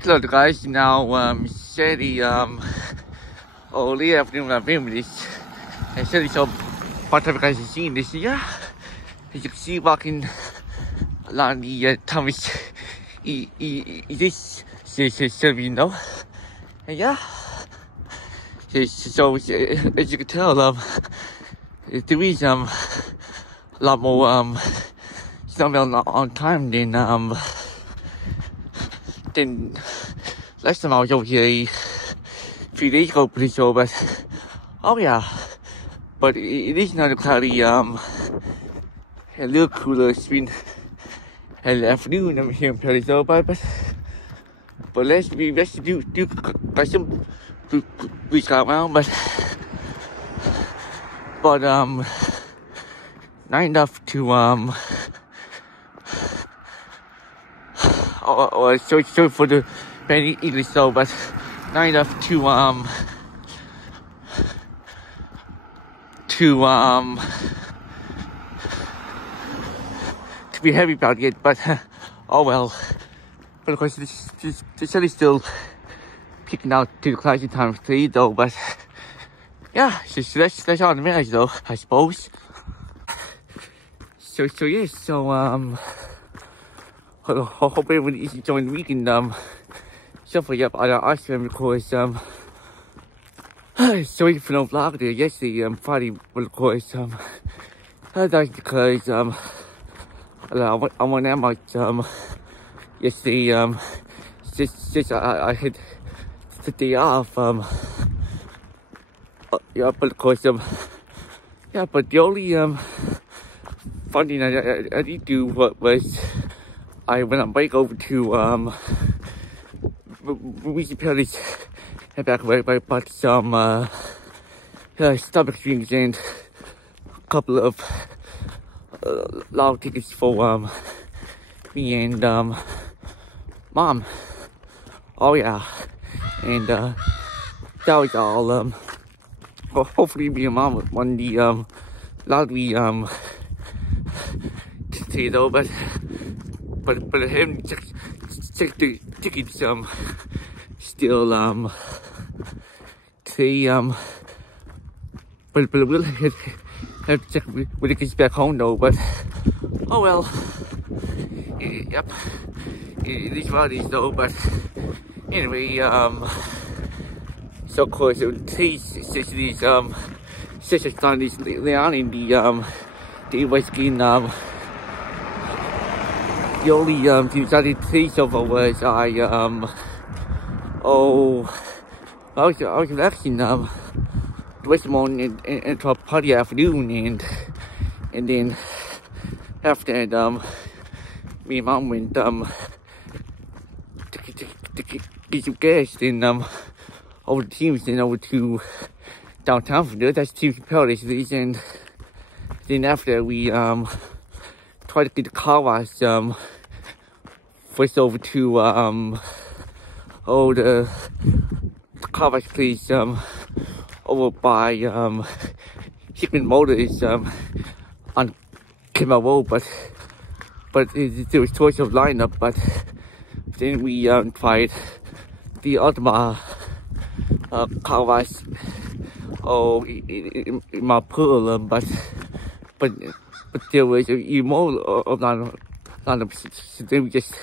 Hello guys, now Sherry early afternoon family. Sherry so part of guys is seeing this year. As you can see walking along the town is this Sherry no. Yeah. So as you can tell there is a lot more something on time than last time I was over here a few days ago, pretty sure, but oh yeah, but it is not cloudy, a little cooler. It's been an afternoon. I'm here in Paris, but let's do got some blue sky around, but not enough to sorry for the bad English though, but not enough to be happy about it, but oh well. But of course the sun is still peeking out to the cloudy time of day though, but yeah, so that's all that matters though, I suppose. So yes, hope everyone is enjoying the weekend. So for yep, I ice cream because sorry for no vlog there yesterday. Friday, of course that's because I went out much yesterday. Since I had the day off. Yeah, but of course yeah, but the only fun thing I did do was I went on break over to recent Paris and back away. I bought some Starbucks drinks and a couple of lotto tickets for me and mom. Oh yeah, and that was all. Hopefully me and mom won the lottery today though, but I haven't checked the tickets still today but we'll have to check when it gets back home though, but oh well. Yep, it is what it is though, but anyway, so of course today's session is session time is Leon in the West Green. The only things I did today so far was I was relaxing the rest of the morning and until party afternoon, and then after that me and mom went to get some gas, then over the teams, then over to downtown from there. That's Team Paris, and then after we tried to get the car wash first over to the car wash place over by Hickman Motors on Kimmel Road, but there was choice of lineup, but then we tried the Ultima car wash in my pool, but there was even more of lineup, so then we just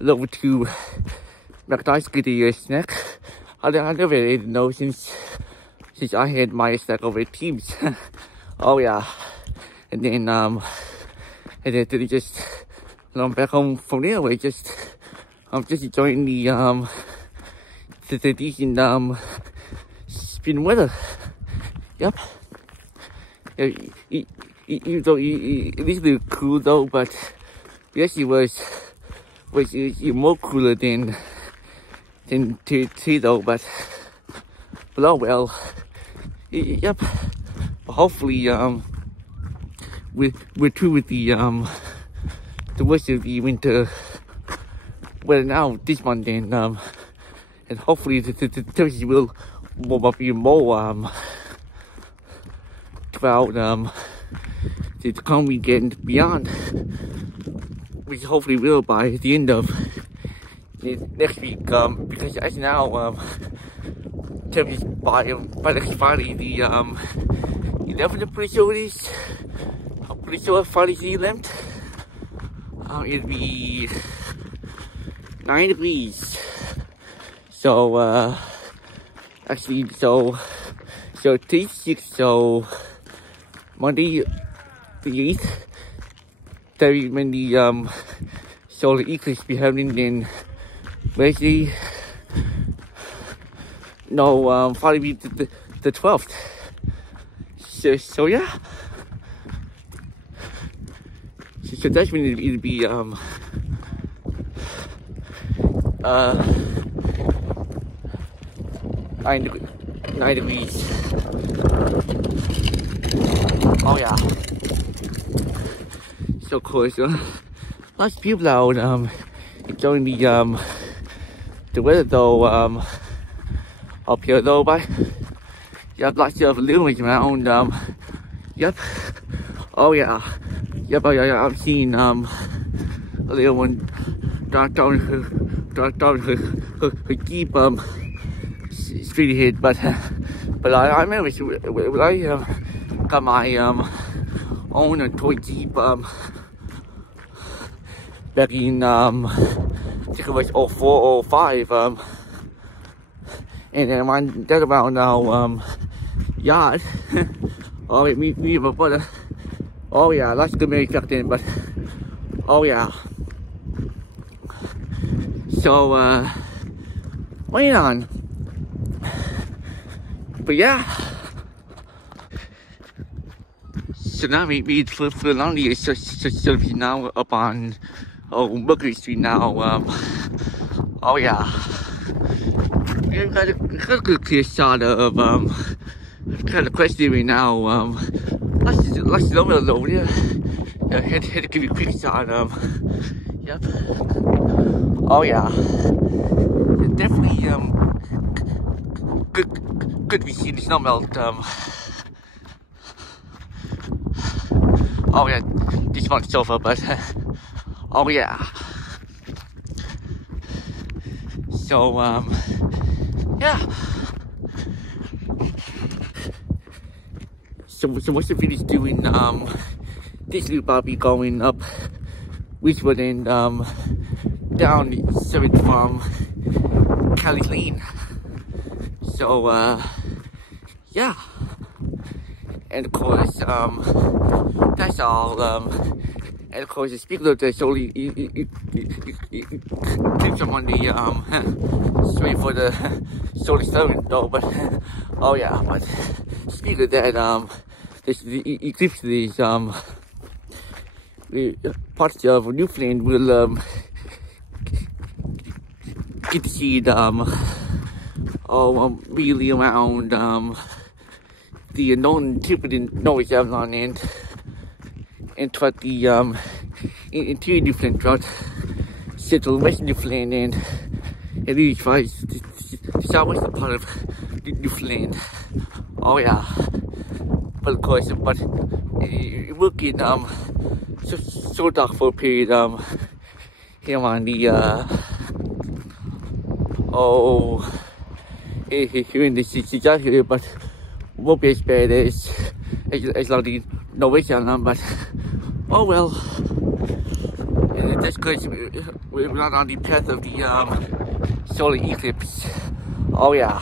over to McDonald's get a snack. I never ate no since I had my snack over at Teams. Oh yeah, and then just back home from there. We just enjoying the decent spring weather. Yep. Even though it is a little cool though, but yes, it was more cooler than today though, but oh well. Yep. Hopefully we're through with the worst of the winter weather now this month, and hopefully the temperature will warm up even more throughout the coming weekend beyond, which hopefully will by the end of next week, because as now, by next Friday, the 11th, I'm pretty sure it is. I'm pretty sure Friday's the 11th. It'll be 9 degrees. So, actually, so today's 6, so Monday the 8th, that is when the solar eclipse be happening. Then Wednesday, no, Friday be the 12th. So yeah. So that's when it'll be 9 degrees. Oh yeah. So cool. So lots of people out enjoying the weather though. Up here though, but you have lots of lumens around. Yep. Oh yeah. Yep. Oh yeah. I've seen a little one down her Jeep street ahead, but I remember when I got my own toy Jeep back in I think it was 04, 05, and then I'm talking about now yard. Oh, me and my brother. Oh yeah, that's good maybe back then, but oh yeah. So wait on. But yeah. So now we for long years so be now up on Mercury Street now. Oh yeah. We've got a good clear shot of kind of question right now. Let's know it over there. Had to give you a quick shot. Yep. Oh yeah. Definitely good to see the snow melt. Oh yeah, this one's sofa, but oh yeah. So yeah. So what's the finish doing? This loop I'll be going up Westwood and down 7th from Kelly's Lane. So yeah. And of course, that's all. And of course, speaking of the solar eclipse on the straight for the solar storm though, but oh yeah. But speaking of that, this the eclipse is the parts of Newfoundland will get to see it really around the non-Tibetan Norwich Avalon and throughout the interior Newfoundland, throughout central western Newfoundland and really tries the southwestern part of Newfoundland. Oh yeah. But of course, but it will get so dark for a period here on the here in the city out here, but won't be as bad as like the Norwich Island, but oh well. And that's because we're not on the path of the solar eclipse. Oh yeah.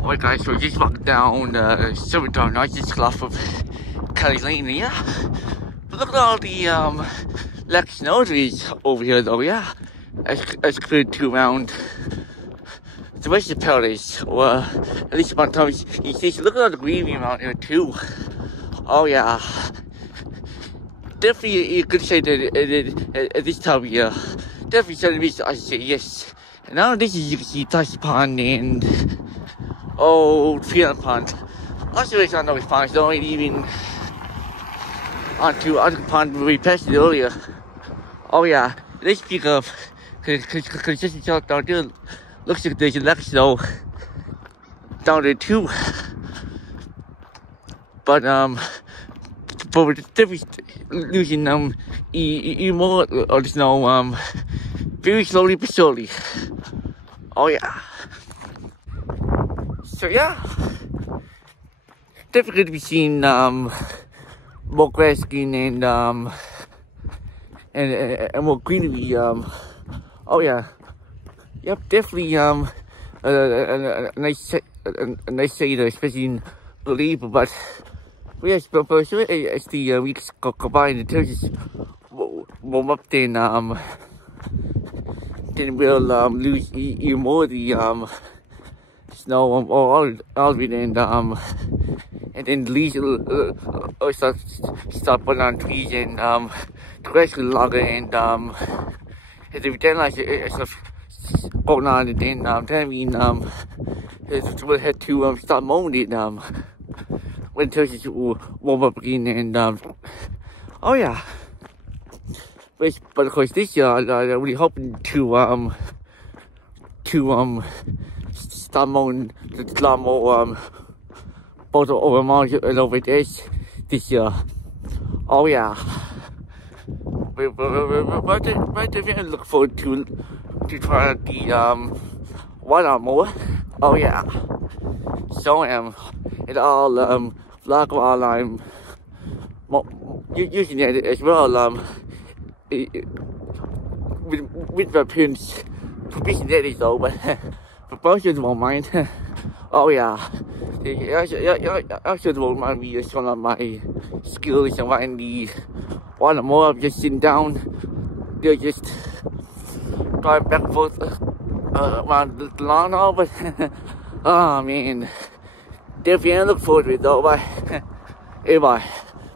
Alright guys, so just walked down Silverton, I just got off of Kelly's Lane, yeah. But look at all the black snow trees over here though, yeah. As compared to around the rest of the paradise, or at least about time you see. Look at all the greenery around here too. Oh yeah. Definitely you could say that at this time of year. Definitely Southern Beach, I say yes. And now this is you can see Tassie Pond and Field Pond. Also it's on Norwich Pond, so don't even onto other pond we passed it earlier. Oh yeah. Let's speak of consistent shelf down there. Looks like there's a lack of snow down there too. But we're definitely losing even more of the snow very slowly but surely. Oh yeah. So yeah, definitely to be seen more grass green and more greenery. Oh yeah, yep, definitely a nice shade, especially in Believe, but yes, but sure as the weeks combine, the temperatures warm up, then we'll lose even more the snow all of it, and then the leaves will start putting on trees, and the grass will longer, and if then like stuff going on, and then that mean we'll have to start mowing it when temperatures warm up again, and oh yeah. But of course this year I'm really hoping to start mowing the lawnmower both over March and over this year. Oh yeah. But I look forward to try the one lawnmower. Oh yeah. So it all vlog while I'm using it as well with my parents' permission, that is though, but both won't mind. Oh yeah, I won't mind me showing up my skills and what I need. One more of just sitting down, they're just driving back and forth around the lawn now, but oh man, definitely look forward to it though, but anyway,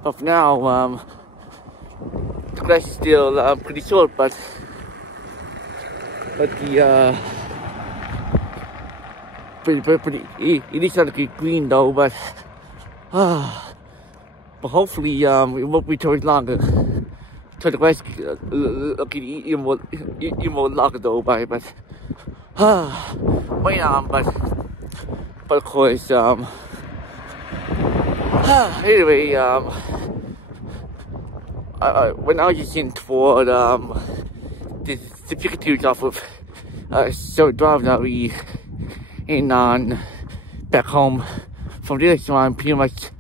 but for now, the grass is still pretty short, but the pretty it is not green though, but hopefully it won't be too much longer. So the grass look even more longer though, but wait on, but of course anyway when I was using for the pictures off of so drive that we in on back home from there, so I'm pretty much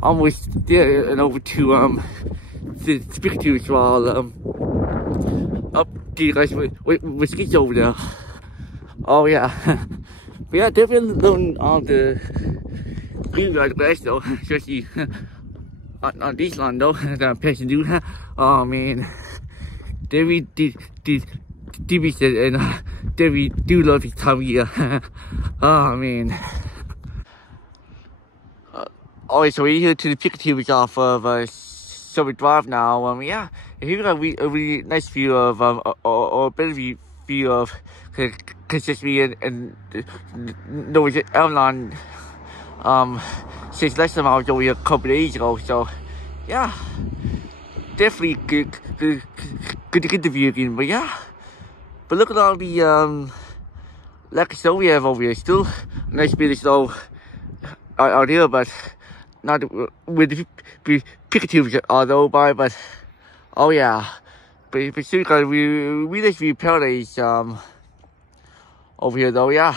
almost there and over to the pictures while up the guys with skis over there. Oh yeah. But yeah, definitely learning on the green grass though, especially on this land though that I'm passing through. Oh man, David said, and David do love his time of year. Oh man. Alright, so we're here to the pictures off of Silver Drive now. Yeah, here's a really nice view of or a better view of consistency and no Avalon. Since last time I was over here a couple of days ago, so yeah, definitely good to get the view again. But yeah, but look at all the lack of snow we have over here. Still a nice bit of snow out here, but not with the pictures although by, but oh yeah, but still got a really nice view paradise over here though. Yeah,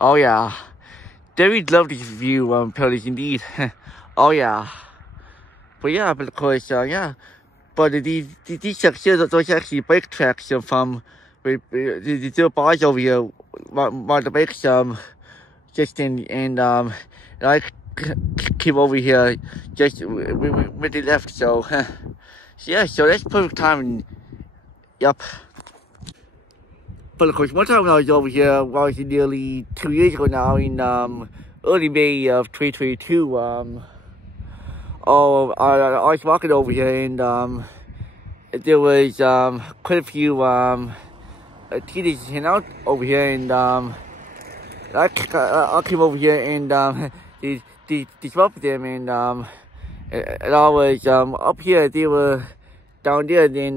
oh yeah. David loved this view, paradise indeed. Oh yeah, but yeah, but of course, yeah, but these sections, those actually bike tracks from the two bars over here, while the bikes just in, and I came over here just with the left, so yeah, so that's perfect timing. Yep. But of course, one time when I was over here, was nearly 2 years ago now, in early May of 2022. I was walking over here, and there was quite a few teenagers hanging out over here, and I came over here and disrupted them, and I was up here, they were down there, and then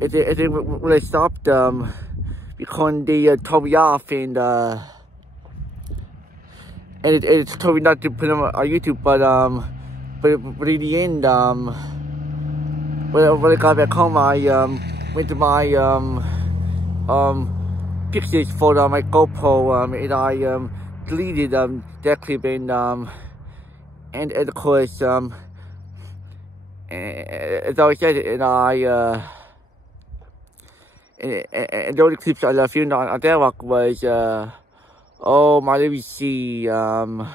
when I stopped, because they told me off, and it told me not to put them on YouTube, but in the end, when I got back home, I with my pictures for my GoPro, and I deleted that clip, and of course as I said, and the only clips I filmed on that one was oh my, let me see, was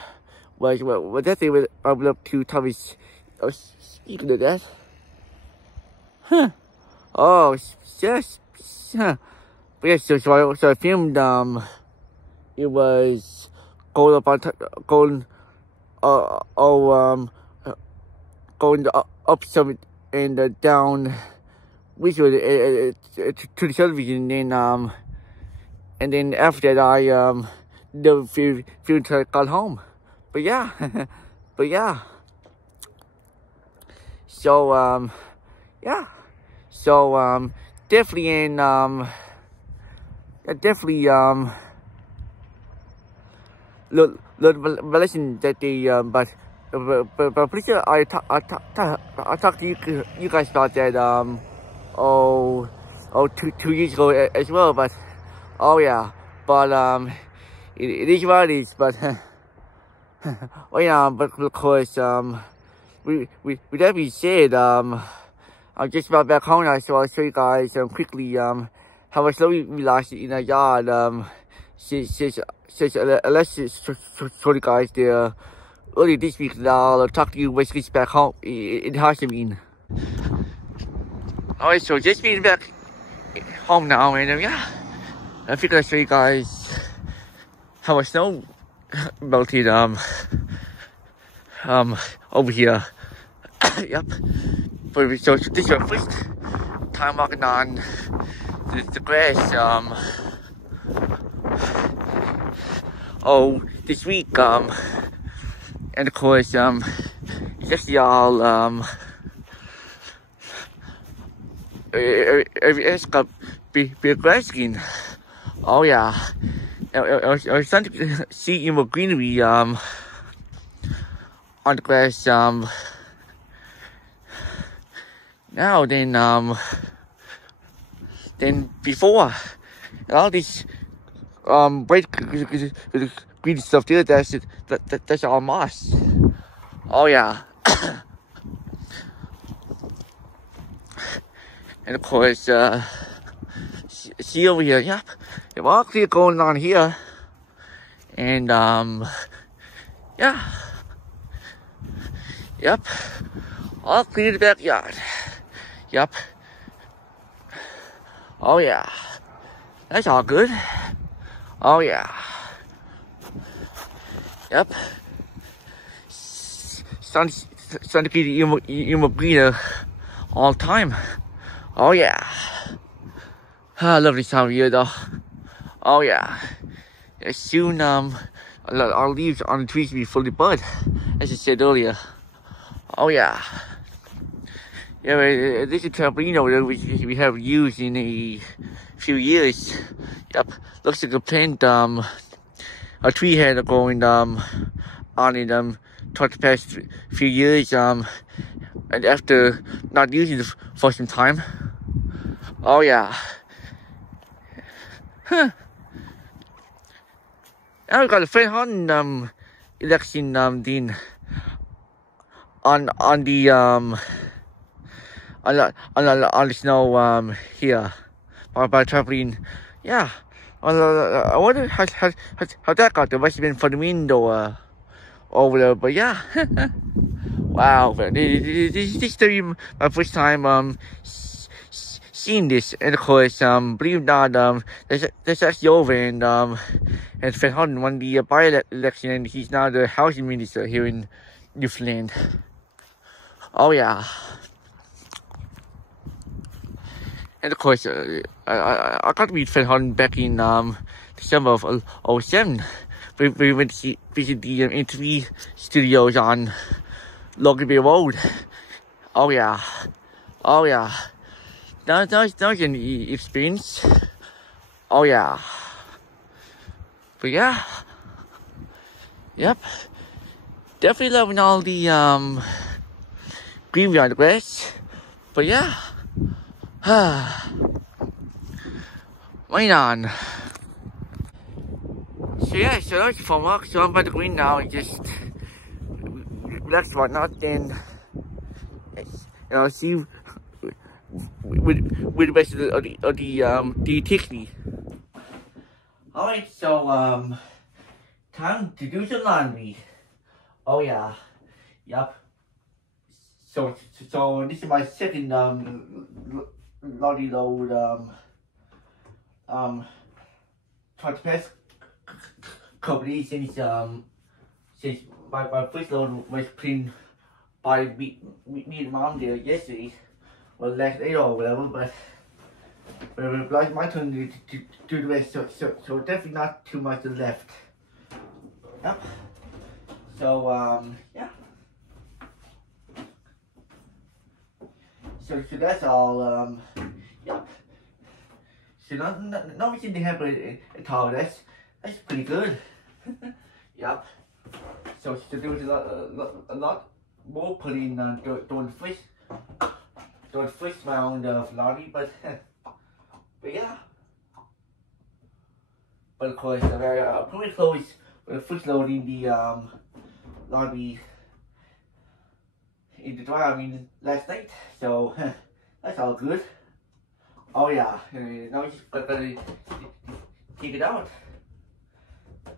that thing with up to Thomas. Oh, speaking of that, huh? Oh, yes, huh? But yes, so I filmed it was going up on going going up some and down, which was to the television, and then after that I the film until I got home. But yeah, but yeah. So yeah, so definitely in definitely look relation that the but pretty sure I talked to you guys about that two years ago as well, but oh yeah, but it is what it is, but oh yeah, but of course with that being said, I'm just about back home now, so I'll show you guys quickly how much snow we lost in our yard. Let's show you guys there early this week. I'll talk to you basically back home in Ho Chi Minh. Alright, so just being back home now, and yeah, I figured I'd show you guys how much snow melted over here. Yep. But so this is our first time walking on the grass this week, and of course it's actually all it's got big grass skin. Oh yeah, I was starting to see more greenery on the grass now than before. All this bright green stuff there, that's all moss. Oh yeah. And of course see over here, yep, all clear going on here, and yeah, yep, all clear the backyard. Yep. Oh yeah, that's all good. Oh yeah. Yep. Sun to get even greener all the time. Oh yeah. I love this time of year though. Oh yeah. Soon our leaves on the trees will be fully bud, as I said earlier. Oh yeah. Yeah, this is trampolino which we have used in a few years. Yep, looks like a plant, a tree had going on it for the past few years, and after not using it for some time. Oh yeah. Huh. Now we got a Fred Hutton election Dean on the on the snow here by trampoline. Yeah. I wonder how that got there. Must have been from the window over there, but yeah. Wow, but this is my first time seeing this, and of course believe it or not, that's actually over, and Fred Hutton won the by-election, and he's now the housing minister here in Newfoundland. Oh yeah. And of course, I got to meet Fred Hutton back in December of 2007. We went to visit the interview studios on Logan Bay Road. Oh yeah. Oh yeah. That was an experience. Oh yeah. But yeah. Yep. Definitely loving all the greenery on the grass. But yeah. Wait on. So yeah, so that's fun work. So I'm about to go in now and just relax and whatnot. Then, see with the rest of the technique. Alright, so time to do some laundry. Oh yeah, yep. So this is my second laundry load. For the past couple days since my first load was cleaned by me and mom there yesterday, or last night or whatever, but it was my turn to do the rest, so definitely not too much left. Yep. So yeah. So that's all. Yep. So not much in the hamper at all. That's pretty good. Yep. So there was a lot more putting doing the first round of laundry, but yeah. But of course, I'm pretty close with the first loading the laundry in the dryer. I mean, last night. So that's all good. Oh yeah, now we just gotta take it out.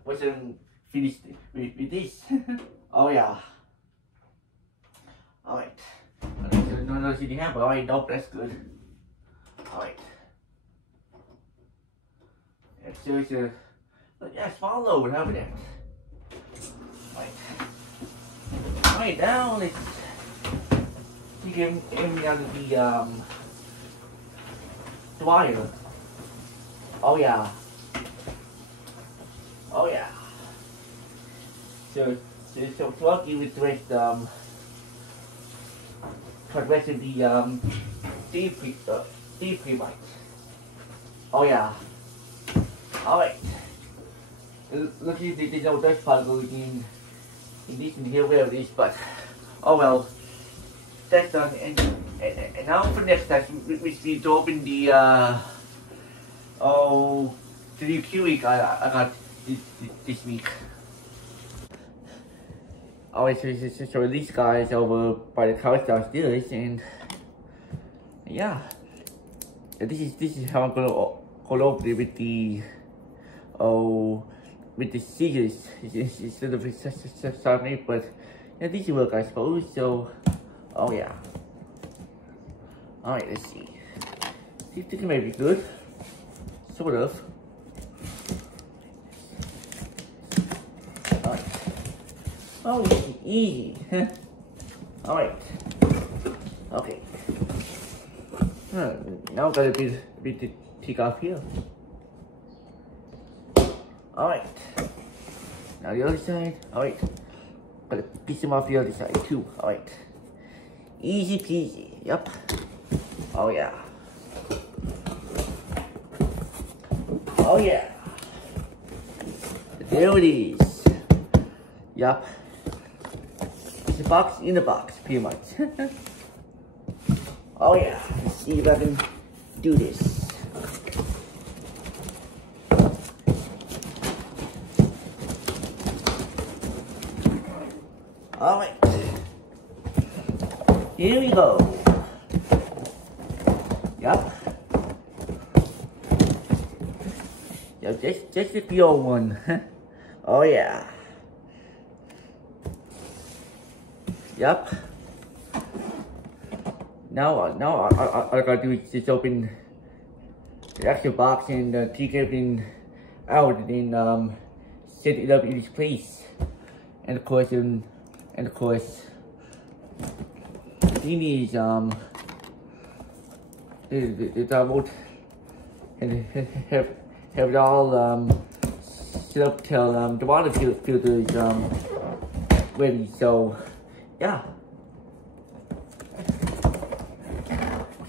Wasn't finished with this. Oh yeah. Alright. No see the hamper. Alright, nope, that's good. Alright. So it's a small load, how about that? Alright, now let's take him out of the dryer. Oh yeah. Oh yeah. So I'll give it the rest the rest of the deep pre-mites. Oh yeah. Alright. Looks like there's no dust particles in this in here where it is, but oh well. That's done, and now for next time, which we to open the the new Q-week I got this week. Alright, so these guys over by the couch downstairs, and yeah, this is how I'm gonna open it with the with the scissors instead of a but yeah, these work I suppose. So oh yeah. Alright, let's see. This may be good. Sort of. Alright. Oh, easy. Alright. Okay. Now got a bit to take off here. Alright. Now the other side. Alright. Got a piece of off the other side too. Alright. Easy peasy. Yep. Oh yeah. Oh yeah. There it is. Yup. It's a box in a box, pretty much. Oh yeah. Let's see if I can do this. Alright. Here we go. Yup. Yep, just a pure one. Oh yeah. Yup. Now I gotta do is just open the actual box and take everything out and then set it up in its place. And of course the thing is the remote and have it all set up till the water filter is ready. So yeah.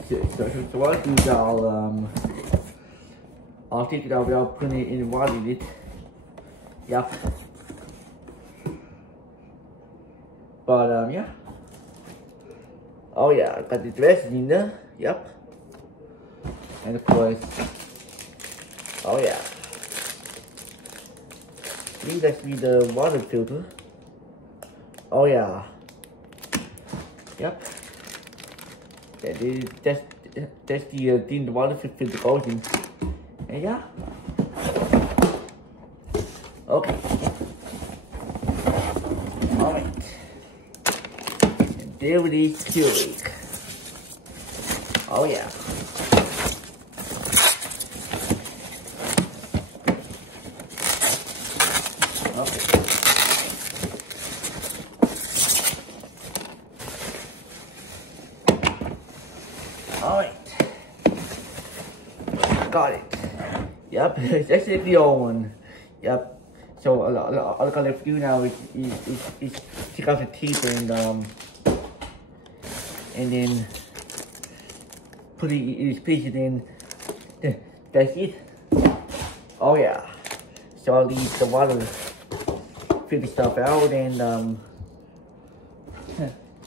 So what I do is I'll take it out without putting it in water in it. Yep. But yeah. Oh yeah, I got the dressing in there. Yep. And of course, oh yeah, these actually the water filter. Oh yeah, yep. That's the thing the water filter goes in. And yeah. Okay. Alright. And there it is, Keurig. Oh yeah. Okay. Alright. Got it. Yep, that's the old one. Yep. So all I'm gonna do now is take out the teeth and then put it in its place, and then that's it. Oh yeah. So I'll leave the water filter stuff out, and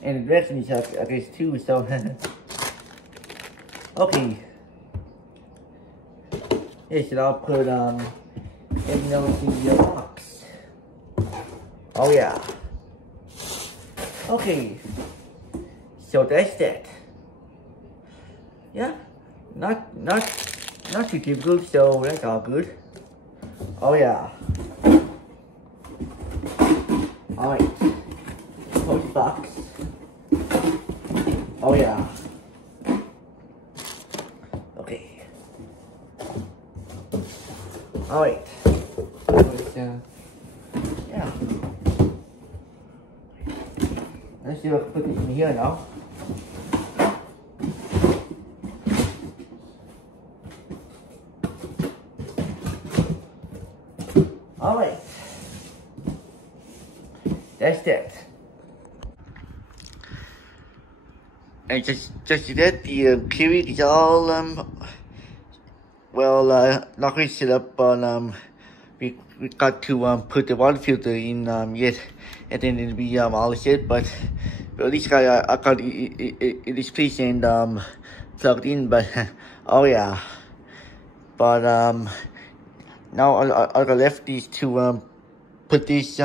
the rest is I guess too. So okay. Yes, and I'll put everything else in the box. Oh yeah. Okay. So that's that. Yeah. Not too difficult, so that's all good. Oh yeah. Alright. Close the box. Oh yeah. Okay. Alright. Yeah. Let's see if I can put this in here now. Alright. That's that. And just that the Keurig is all well not really set up, but we got to put the water filter in yet, and then it'll be all set. But at least I got it is placed and plugged in. But oh yeah. But now I got left these to put this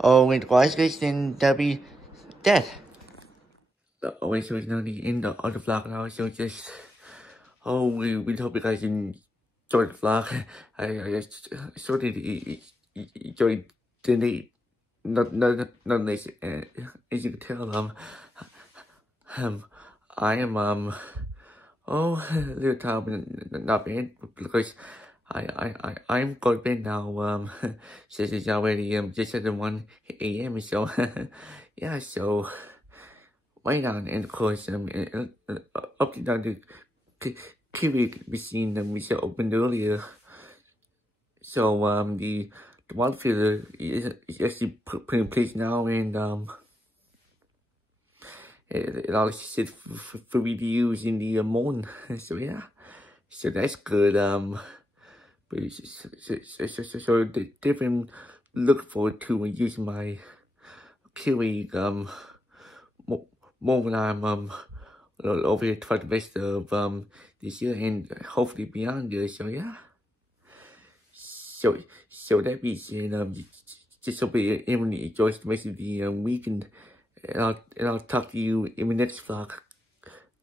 oh in the wise case, then that'll be that. Okay, so it's now the end of the vlog now. So just we hope you guys enjoyed the vlog. I sort of enjoyed the day. Not nice. As you can tell, I am a little tired, not bad, because I'm going to bed now. Since it's already just at 1 a.m. So yeah, so right on, and of course up and down the Keurig machine that we saw opened earlier. So the water filter is actually put in place now, and it all set for me to use in the morning. So yeah, so that's good. But so different. Look forward to using my Keurig more when I'm over here for the rest of this year, and hopefully beyond this. So yeah. So that being said, just hope everyone enjoys the rest of the weekend, and I'll talk to you in the next vlog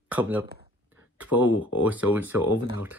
coming up tomorrow or so. So over and out.